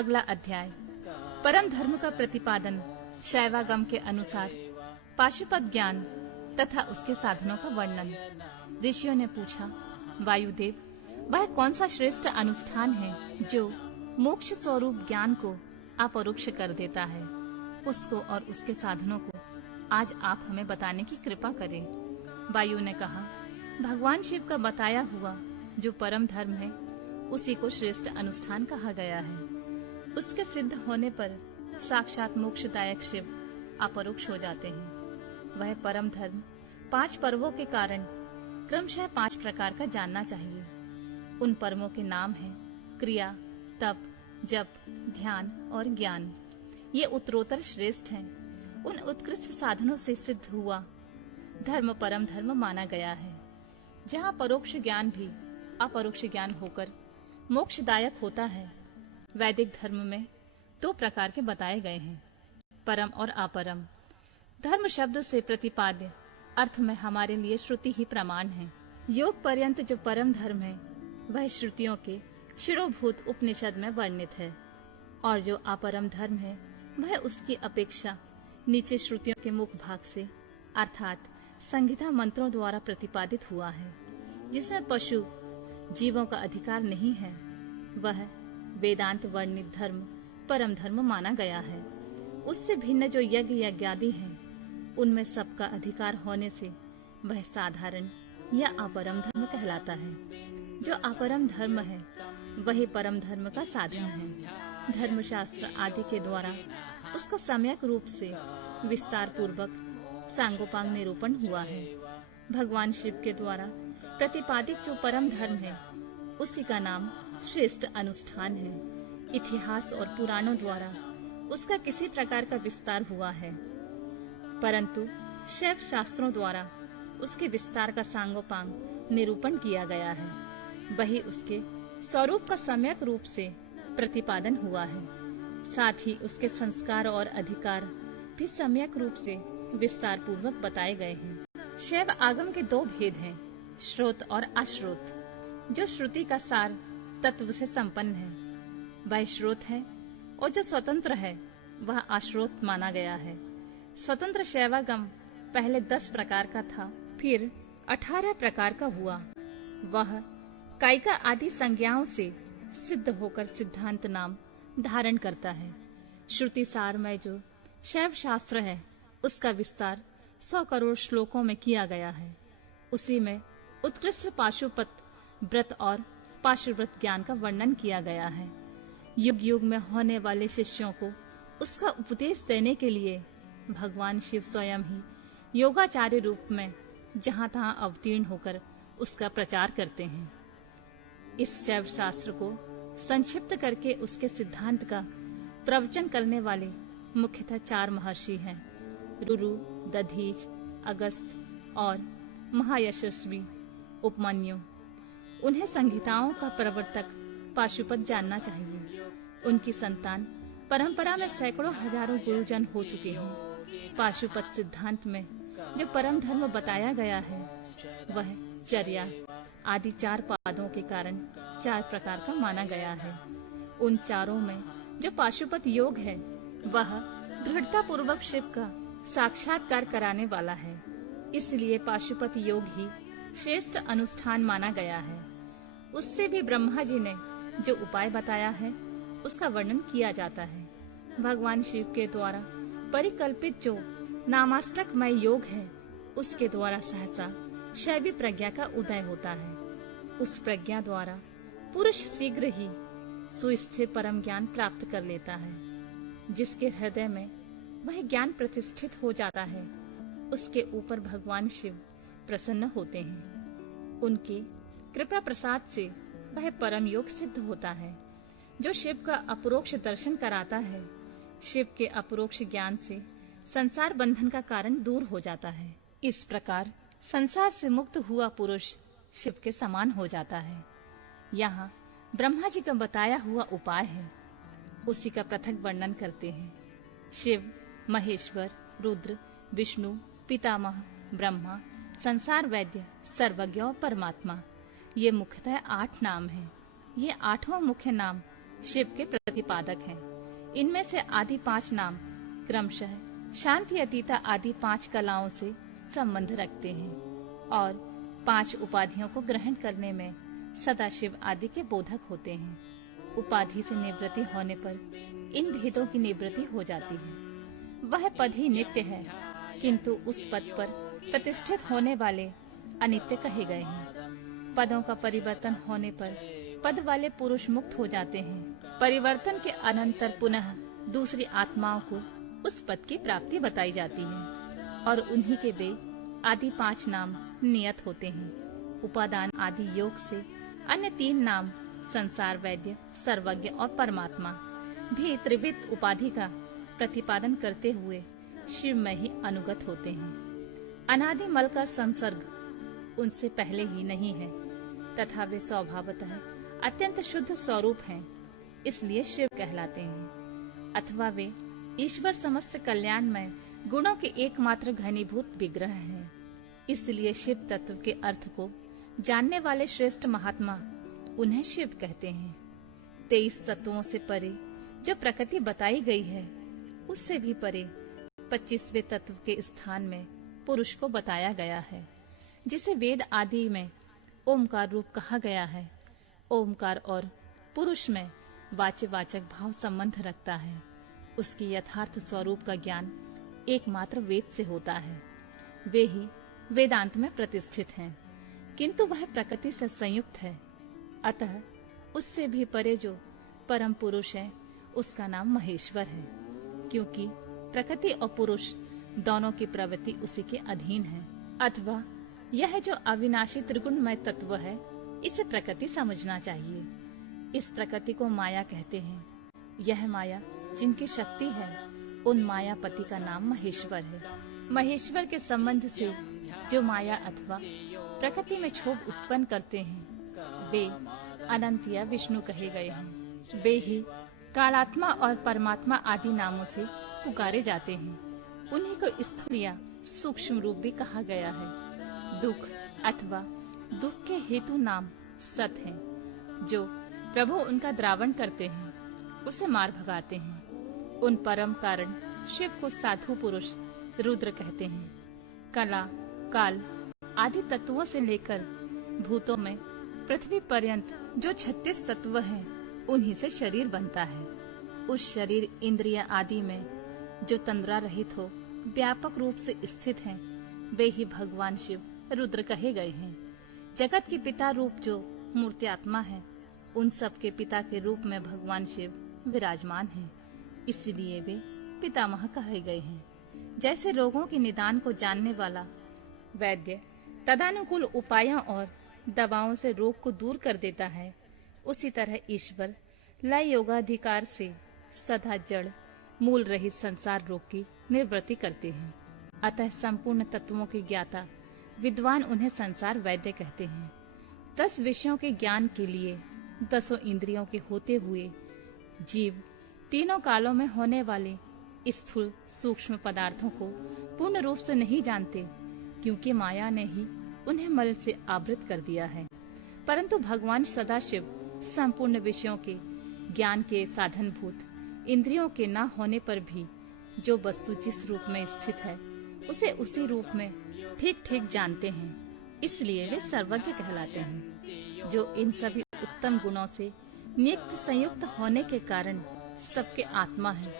अगला अध्याय परम धर्म का प्रतिपादन शैवागम के अनुसार पाशुपत ज्ञान तथा उसके साधनों का वर्णन। ऋषियों ने पूछा, वायुदेव, वह कौन सा श्रेष्ठ अनुष्ठान है जो मोक्ष स्वरूप ज्ञान को अपरोक्ष कर देता है? उसको और उसके साधनों को आज आप हमें बताने की कृपा करें। वायु ने कहा, भगवान शिव का बताया हुआ जो परम धर्म है उसी को श्रेष्ठ अनुष्ठान कहा गया है। उसके सिद्ध होने पर साक्षात मोक्षदायक शिव अपरोक्ष हो जाते हैं। वह परम धर्म 5 पर्वों के कारण क्रमशः 5 प्रकार का जानना चाहिए। उन पर्वों के नाम हैं क्रिया, तप, जप, ध्यान और ज्ञान। ये उत्तरोत्तर श्रेष्ठ हैं। उन उत्कृष्ट साधनों से सिद्ध हुआ धर्म परम धर्म माना गया है। जहाँ परोक्ष ज्ञान भी अपरोक्ष ज्ञान होकर मोक्षदायक होता है। वैदिक धर्म में 2 प्रकार के बताए गए हैं, परम और अपरम। धर्म शब्द से प्रतिपाद्य अर्थ में हमारे लिए श्रुति ही प्रमाण है। योग पर्यंत जो परम धर्म है वह श्रुतियों के शिरोभूत उपनिषद में वर्णित है, और जो अपरम धर्म है वह उसकी अपेक्षा नीचे श्रुतियों के मुख भाग से अर्थात संहिता मंत्रों द्वारा प्रतिपादित हुआ है, जिसमें पशु जीवों का अधिकार नहीं है। वह वेदांत वर्णित धर्म परम धर्म माना गया है। उससे भिन्न जो यज्ञ यज्ञादि हैं, उनमें सबका अधिकार होने से वह साधारण या अपरम धर्म कहलाता है। जो अपरम धर्म है वही परम धर्म का साधन है। धर्मशास्त्र आदि के द्वारा उसका सम्यक रूप से विस्तार पूर्वक सांगोपांग निरूपण हुआ है। भगवान शिव के द्वारा प्रतिपादित जो परम धर्म है उसी का नाम श्रेष्ठ अनुष्ठान है। इतिहास और पुराणों द्वारा उसका किसी प्रकार का विस्तार हुआ है, परंतु शैव शास्त्रों द्वारा उसके विस्तार का सांगोपांग निरूपण किया गया है। वही उसके स्वरूप का सम्यक रूप से प्रतिपादन हुआ है। साथ ही उसके संस्कार और अधिकार भी सम्यक रूप से विस्तार पूर्वक बताए गए हैं। शैव आगम के 2 भेद हैं, श्रोत और अश्रोत। जो श्रुति का सार तत्व से संपन्न है वह श्रोत है, और जो स्वतंत्र है वह अश्रोत माना गया है। स्वतंत्र शैवागम पहले 10 प्रकार का था, फिर 18 प्रकार का हुआ। वह कायिका आदि संज्ञाओं से सिद्ध होकर सिद्धांत नाम धारण करता है। श्रुति सार में जो शैव शास्त्र है उसका विस्तार 100 करोड़ श्लोकों में किया गया है। उसी में उत्कृष्ट पाशुपत व्रत और पाशुव्रत ज्ञान का वर्णन किया गया है। युग युग में होने वाले शिष्यों को उसका उपदेश देने के लिए भगवान शिव स्वयं ही योगाचार्य रूप में जहाँ तहाँ अवतीर्ण होकर उसका प्रचार करते हैं। इस शैव शास्त्र को संक्षिप्त करके उसके सिद्धांत का प्रवचन करने वाले मुख्यतः 4 महर्षि हैं, रुरु, दधीच, अगस्त और महायशस्वी उपमन्यु। उन्हें संहिताओं का प्रवर्तक पाशुपत जानना चाहिए। उनकी संतान परंपरा में सैकड़ों हजारों गुरुजन हो चुके हैं। पाशुपत सिद्धांत में जो परम धर्म बताया गया है वह चर्या आदि 4 पादों के कारण 4 प्रकार का माना गया है। उन चारों में जो पाशुपत योग है वह दृढ़ता पूर्वक शिव का साक्षात्कार कराने वाला है। इसलिए पाशुपत योग ही श्रेष्ठ अनुष्ठान माना गया है। उससे भी ब्रह्मा जी ने जो उपाय बताया है उसका वर्णन किया जाता है। भगवान शिव के द्वारा परिकल्पित जो नामाष्टकमय योग है उसके द्वारा सहसा शैवी प्रज्ञा का उदय होता है। उस प्रज्ञा द्वारा पुरुष शीघ्र ही सुस्थिर परम ज्ञान प्राप्त कर लेता है। जिसके हृदय में वह ज्ञान प्रतिष्ठित हो जाता है उसके ऊपर भगवान शिव प्रसन्न होते हैं। उनके कृपा प्रसाद से वह परम योग सिद्ध होता है जो शिव का अपरोक्ष दर्शन कराता है। शिव के अपरोक्ष ज्ञान से संसार बंधन का कारण दूर हो जाता है। इस प्रकार संसार से मुक्त हुआ पुरुष शिव के समान हो जाता है। यहाँ ब्रह्मा जी का बताया हुआ उपाय है, उसी का पृथक वर्णन करते हैं। शिव, महेश्वर, रुद्र, विष्णु, पितामह, ब्रह्मा, संसार वैद्य, सर्वज्ञ और परमात्मा, ये मुख्यतः 8 नाम हैं। ये 8 मुख्य नाम शिव के प्रतिपादक हैं। इनमें से आदि 5 नाम क्रमशः शांति, अतीता आदि 5 कलाओं से संबंध रखते हैं और 5 उपाधियों को ग्रहण करने में सदाशिव आदि के बोधक होते हैं। उपाधि से निवृत्ति होने पर इन भेदों की निवृत्ति हो जाती है। वह पद ही नित्य है, किंतु उस पद पर प्रतिष्ठित होने वाले अनित्य कहे गए हैं। पदों का परिवर्तन होने पर पद वाले पुरुष मुक्त हो जाते हैं। परिवर्तन के अनंतर पुनः दूसरी आत्माओं को उस पद की प्राप्ति बताई जाती है और उन्हीं के वे आदि 5 नाम नियत होते हैं। उपादान आदि योग से अन्य 3 नाम संसार, वैद्य, सर्वज्ञ और परमात्मा भी त्रिविध उपाधि का प्रतिपादन करते हुए शिव में ही अनुगत होते हैं। अनादि मल का संसर्ग उनसे पहले ही नहीं है तथा वे स्वभावतः अत्यंत शुद्ध स्वरूप हैं, इसलिए शिव कहलाते हैं। अथवा वे ईश्वर समस्त कल्याण में गुणों के एकमात्र घनीभूत विग्रह हैं, इसलिए शिव तत्व के अर्थ को जानने वाले श्रेष्ठ महात्मा उन्हें शिव कहते हैं। 23 तत्वों से परे जो प्रकृति बताई गई है, उससे भी परे 25वें तत्व के स्थान में पुरुष को बताया गया है, जिसे वेद आदि में ओमकार रूप कहा गया है। ओमकार और पुरुष में वाच्यवाचक भाव संबंध रखता है। उसकी यथार्थ स्वरूप का ज्ञान एकमात्र वेद से होता है। वे ही वेदांत में प्रतिष्ठित हैं, किंतु वह प्रकृति से संयुक्त है। अतः उससे भी परे जो परम पुरुष है, उसका नाम महेश्वर है, क्योंकि प्रकृति और पुरुष दोनों की प्रवृत्ति उसी के अधीन है। अथवा यह जो अविनाशी त्रिगुणमय तत्व है, इसे प्रकृति समझना चाहिए। इस प्रकृति को माया कहते हैं। यह माया जिनकी शक्ति है, उन मायापति का नाम महेश्वर है। महेश्वर के संबंध से जो माया अथवा प्रकृति में क्षोभ उत्पन्न करते हैं, वे अनंत या विष्णु कहे गए हैं। वे ही कालात्मा और परमात्मा आदि नामों से पुकारे जाते हैं। उन्हीं को स्थूल या सूक्ष्म रूप भी कहा गया है। दुख अथवा दुख के हेतु नाम सत हैं। जो प्रभु उनका द्रावण करते हैं, उसे मार भगाते हैं। उन परम कारण शिव को साधु पुरुष रुद्र कहते हैं। कला, काल आदि तत्वों से लेकर भूतों में पृथ्वी पर्यंत जो 36 तत्व हैं, उन्हीं से शरीर बनता है। उस शरीर, इंद्रिय आदि में जो तंद्रा रहित हो, व्यापक रूप से स्थित हैं, वे ही भगवान शिव रुद्र कहे गए हैं। जगत के पिता रूप जो मूर्त्यात्मा है, उन सब के पिता के रूप में भगवान शिव विराजमान हैं, इसलिए वे पितामह कहे गए हैं। जैसे रोगों के निदान को जानने वाला वैद्य तदानुकूल उपायों और दवाओं से रोग को दूर कर देता है, उसी तरह ईश्वर लय योगाधिकार से सदा जड़ मूल रहित संसार रोग की निवृत्ति करते हैं। अतः संपूर्ण तत्वों के ज्ञाता विद्वान उन्हें संसार वैद्य कहते हैं। 10 विषयों के ज्ञान के लिए 10 इंद्रियों के होते हुए जीव तीनों कालों में होने वाले स्थूल सूक्ष्म पदार्थों को पूर्ण रूप से नहीं जानते, क्योंकि माया ने ही उन्हें मल से आवृत कर दिया है। परंतु भगवान सदाशिव संपूर्ण विषयों के ज्ञान के साधनभूत इंद्रियों के न होने पर भी जो वस्तु जिस रूप में स्थित है, उसे उसी रूप में ठीक ठीक जानते हैं, इसलिए वे सर्वज्ञ कहलाते हैं। जो इन सभी उत्तम गुणों से नियुक्त संयुक्त होने के कारण सबके आत्मा है,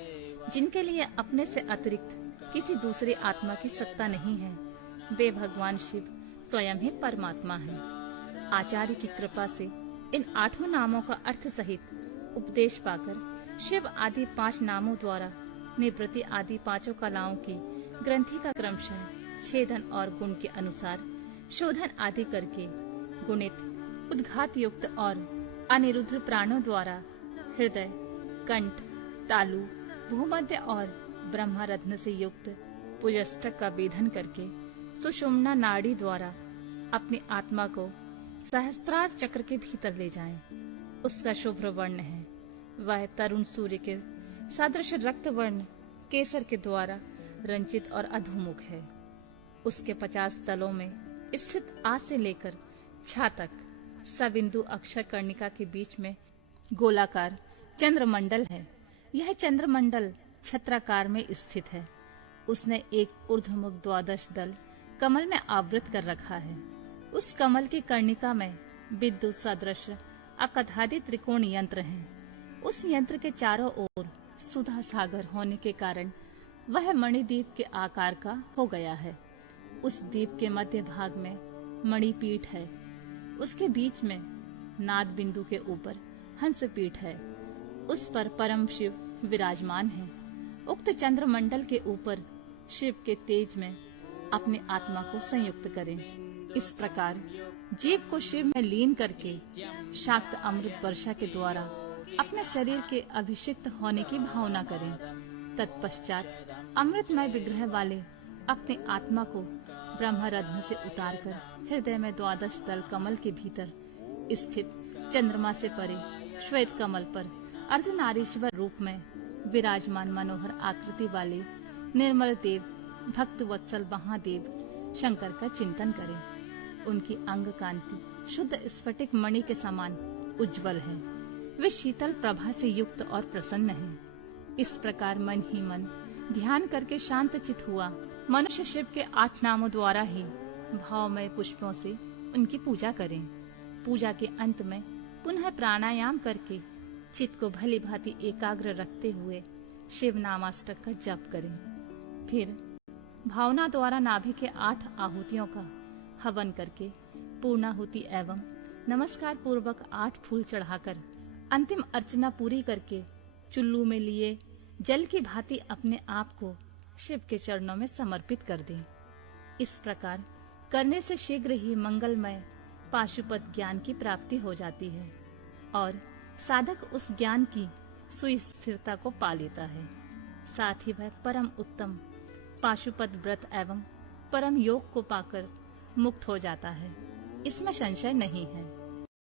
जिनके लिए अपने से अतिरिक्त किसी दूसरे आत्मा की सत्ता नहीं है, वे भगवान शिव स्वयं ही परमात्मा है। आचार्य की कृपा से इन 8 नामों का अर्थ सहित उपदेश पाकर शिव आदि 5 नामों द्वारा निवृत्ति आदि 5 कलाओं की ग्रंथि का क्रमशः छेदन और गुण के अनुसार शोधन आदि करके गुणित, उद्घात युक्त और अनिरुद्ध प्राणों द्वारा हृदय, कंठ, तालु, भूमध्य और ब्रह्मरत्न से युक्त पुजष्टक का वेधन करके सुषुम्ना नाड़ी द्वारा अपनी आत्मा को सहस्त्रार चक्र के भीतर ले जाएं। उसका शुभ्र वर्ण है, वह तरुण सूर्य के सदृश रक्त वर्ण केसर के द्वारा रंचित और अधोमुख है। उसके 50 तलों में स्थित आज से लेकर छा तक सबिंदु अक्षर कर्णिका के बीच में गोलाकार चंद्रमंडल है। यह चंद्रमंडल छत्राकार में स्थित है। उसने एक ऊर्ध्वमुख 12 दल कमल में आवृत कर रखा है। उस कमल की कर्णिका में विद्युत सदृश अकधादि त्रिकोण यंत्र हैं। उस यंत्र के चारों ओर सुधा सागर होने के कारण वह मणिद्वीप के आकार का हो गया है। उस द्वीप के मध्य भाग में मणिपीठ है। उसके बीच में नाद बिंदु के ऊपर हंसपीठ है। उस पर परम शिव विराजमान है। उक्त चंद्रमंडल के ऊपर शिव के तेज में अपने आत्मा को संयुक्त करें। इस प्रकार जीव को शिव में लीन करके शाक्त अमृत वर्षा के द्वारा अपने शरीर के अभिषिक्त होने की भावना करें। तत्पश्चात अमृतमय विग्रह वाले अपने आत्मा को ब्रह्मरत्न से उतारकर हृदय में 12 दल कमल के भीतर स्थित चंद्रमा से परे श्वेत कमल पर अर्धनारीश्वर रूप में विराजमान मनोहर आकृति वाले निर्मल देव भक्त वत्सल महादेव शंकर का चिंतन करें। उनकी अंग कांति शुद्ध स्फटिक मणि के समान उज्जवल है। वे शीतल प्रभा से युक्त और प्रसन्न हैं। इस प्रकार मन ही मन ध्यान करके शांत चित हुआ मनुष्य शिव के 8 नामों द्वारा ही भावमय पुष्पों से उनकी पूजा करें। पूजा के अंत में पुनः प्राणायाम करके चित्त को भली भांति एकाग्र रखते हुए शिव नामाष्टक का जप करें। फिर भावना द्वारा नाभि के 8 आहुतियों का हवन करके पूर्णाहुति एवं नमस्कार पूर्वक 8 फूल चढ़ाकर अंतिम अर्चना पूरी करके चुल्लू में लिए जल की भांति अपने आप को शिव के चरणों में समर्पित कर दें। इस प्रकार करने से शीघ्र ही मंगलमय पाशुपत ज्ञान की प्राप्ति हो जाती है और साधक उस ज्ञान की सुस्थिरता को पा लेता है। साथ ही वह परम उत्तम पाशुपत व्रत एवं परम योग को पाकर मुक्त हो जाता है। इसमें संशय नहीं है।